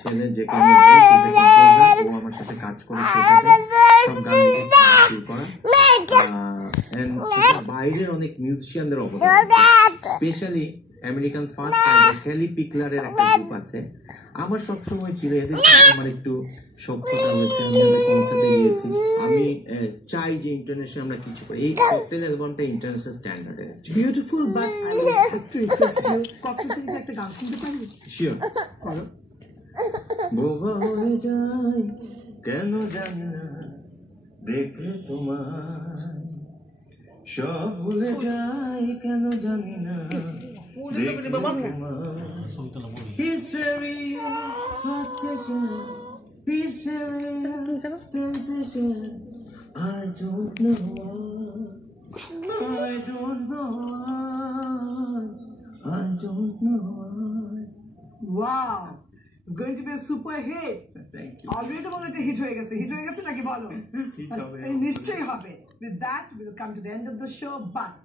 ছেলে যে কোনো কম্পোজার, ও আমার সাথে কাজ করে সেটাতে সব গান শুরু করা। বাইরের অনেক মিউজিশিয়ানদের অবদান, স্পেশালি আমেরিকান ফার্স্ট ক্যালি পিকলারের একটা গ্রুপ আছে। আমার সবসময় ছিল এদের সাথে আমার একটু সক্ষতা হয়েছে, আমি এদের কনসার্টে গিয়েছি। আমি চাই যে ইন্টারন্যাশনাল আমরা কিছু করি। এই ককটেল অ্যালবামটা ইন্টারন্যাশনাল স্ট্যান্ডার্ডের। Beautiful, but I have to request you, cocktail থেকে একটা গান শুনতে পারি? শিওর, করো। বোবা হয়ে যাই কেন জানি না, দেখলে তোমার সব ভুলে যাই কেন জানি না, দেখলে তোমার hysteria, frustration, hysteria, sensation. I don't know why, I don't know why, I don't know why. Wow, it's going to be a super hit. Thank you. Already তো বলে হিট হয়ে গেছে নাকি বলো? নিশ্চয়ই হবে. With that, we'll come to the end of the show, but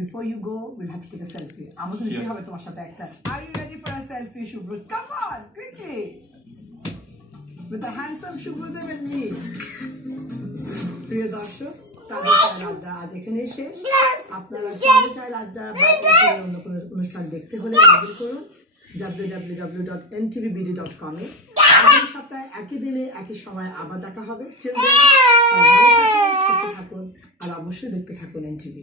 before you go, we'll have to take a selfie. আমাদের নিতে হবে তোমার সাথে একটা. Are you ready for a selfie, Shubhru? Come on, quickly. With the handsome Shubhrudev and me. প্রিয় দর্শক, তাদের চাইল আড্ডা আজ এখানেই শেষ। আপনারা তাদের চাইল আড্ডা বা অন্য কোনো অনুষ্ঠান দেখতে হলে লগ ইন করুন www.ntvbd.com এ। আগামী সপ্তাহে একই দিনে একই সময় আবার দেখা হবে। Till then, ভালো থাকুন, সুস্থ থাকুন, আর অবশ্যই দেখতে থাকুন NTV।